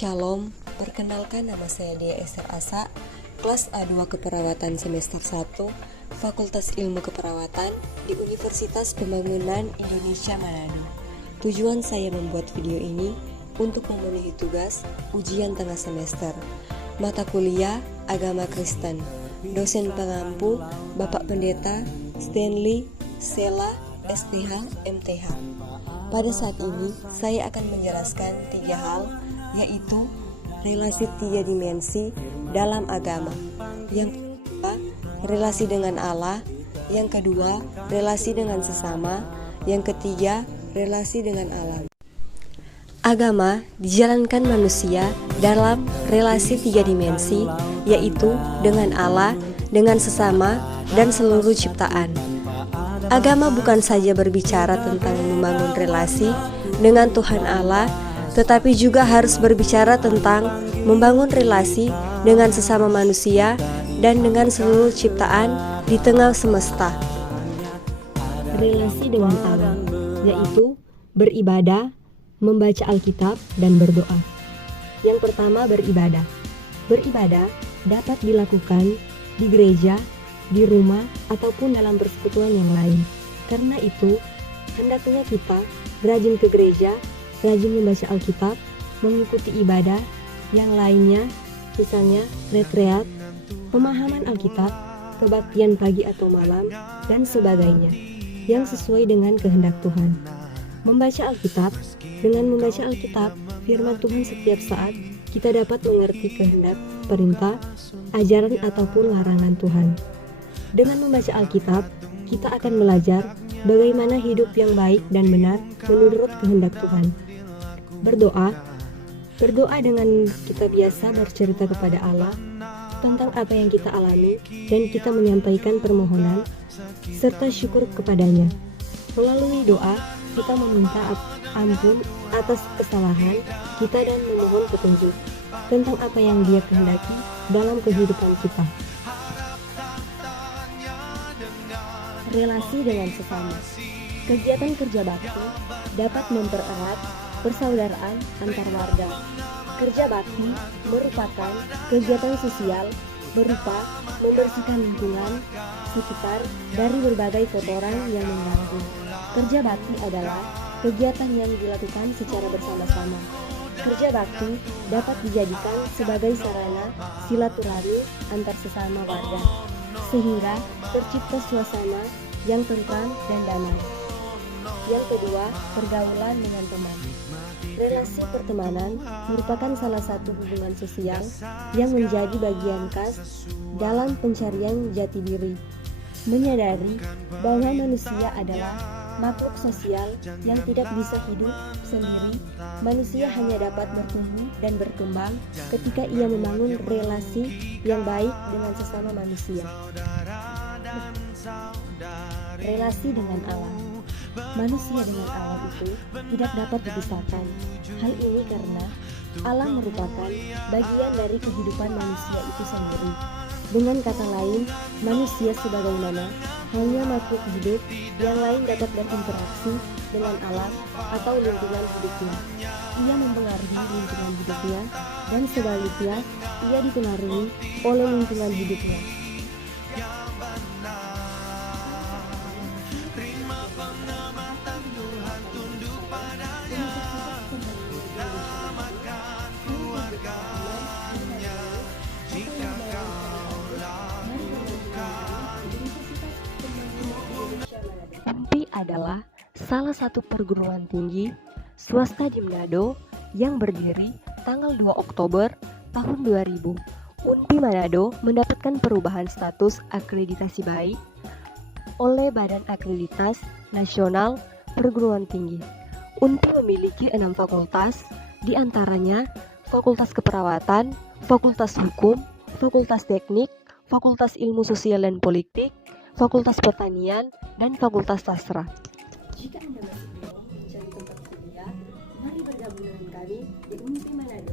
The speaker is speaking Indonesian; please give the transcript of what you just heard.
Shalom, perkenalkan nama saya Dea Esther Asa, kelas A2 Keperawatan semester 1, Fakultas Ilmu Keperawatan di Universitas Pembangunan Indonesia Manado. Tujuan saya membuat video ini untuk memenuhi tugas ujian tengah semester. Mata kuliah Agama Kristen. Dosen pengampu Bapak Pendeta Stanley Sela SPH MTH. Pada saat ini saya akan menjelaskan 3 hal, yaitu relasi 3 dimensi dalam agama. Yang pertama, relasi dengan Allah. Yang kedua, relasi dengan sesama. Yang ketiga, relasi dengan alam. Agama dijalankan manusia dalam relasi 3 dimensi, yaitu dengan Allah, dengan sesama, dan seluruh ciptaan. Agama bukan saja berbicara tentang membangun relasi dengan Tuhan Allah, tetapi juga harus berbicara tentang membangun relasi dengan sesama manusia dan dengan seluruh ciptaan di tengah semesta. Relasi dengan Allah, yaitu beribadah, membaca Alkitab, dan berdoa. Yang pertama, beribadah. Beribadah dapat dilakukan di gereja, di rumah, ataupun dalam persekutuan yang lain. Karena itu, hendaknya kita rajin ke gereja, rajin membaca Alkitab, mengikuti ibadah yang lainnya, misalnya retreat, pemahaman Alkitab, kebaktian pagi atau malam, dan sebagainya, yang sesuai dengan kehendak Tuhan. Membaca Alkitab, dengan membaca Alkitab, firman Tuhan setiap saat, kita dapat mengerti kehendak, perintah, ajaran ataupun larangan Tuhan. Dengan membaca Alkitab, kita akan belajar bagaimana hidup yang baik dan benar menurut kehendak Tuhan. Berdoa dengan kita biasa bercerita kepada Allah tentang apa yang kita alami dan kita menyampaikan permohonan serta syukur kepadanya. Melalui doa, kita meminta ampun atas kesalahan kita dan memohon petunjuk tentang apa yang Dia kehendaki dalam kehidupan kita. Relasi dengan sesama. Kegiatan kerja bakti dapat mempererat persaudaraan antar warga. Kerja bakti merupakan kegiatan sosial berupa membersihkan lingkungan sekitar dari berbagai kotoran yang mengganggu. Kerja bakti adalah kegiatan yang dilakukan secara bersama-sama. Kerja bakti dapat dijadikan sebagai sarana silaturahmi antar sesama warga, sehingga tercipta suasana yang tentram dan damai. Yang kedua, pergaulan dengan teman. Relasi pertemanan merupakan salah satu hubungan sosial yang menjadi bagian khas dalam pencarian jati diri. Menyadari bahwa manusia adalah makhluk sosial yang tidak bisa hidup sendiri, manusia hanya dapat bertumbuh dan berkembang ketika ia membangun relasi yang baik dengan sesama manusia. Relasi dengan alam. Manusia dengan alam itu tidak dapat dipisahkan. Hal ini karena alam merupakan bagian dari kehidupan manusia itu sendiri. Dengan kata lain, manusia sebagaimana hanya makhluk hidup yang lain dapat berinteraksi dengan alam atau lingkungan hidupnya. Ia mempengaruhi lingkungan hidupnya dan sebaliknya ia dipengaruhi oleh lingkungan hidupnya. UNPI adalah salah satu perguruan tinggi swasta di Manado yang berdiri tanggal 2 Oktober tahun 2000. UNPI Manado mendapatkan perubahan status akreditasi baik oleh Badan Akreditas Nasional Perguruan Tinggi. UNPI memiliki 6 fakultas, di antaranya Fakultas Keperawatan, Fakultas Hukum, Fakultas Teknik, Fakultas Ilmu Sosial dan Politik, Fakultas Pertanian, dan Fakultas Sastra. Jika Anda masih bingung mencari tempat kuliah, mari bergabung dengan kami di UNPI Manado.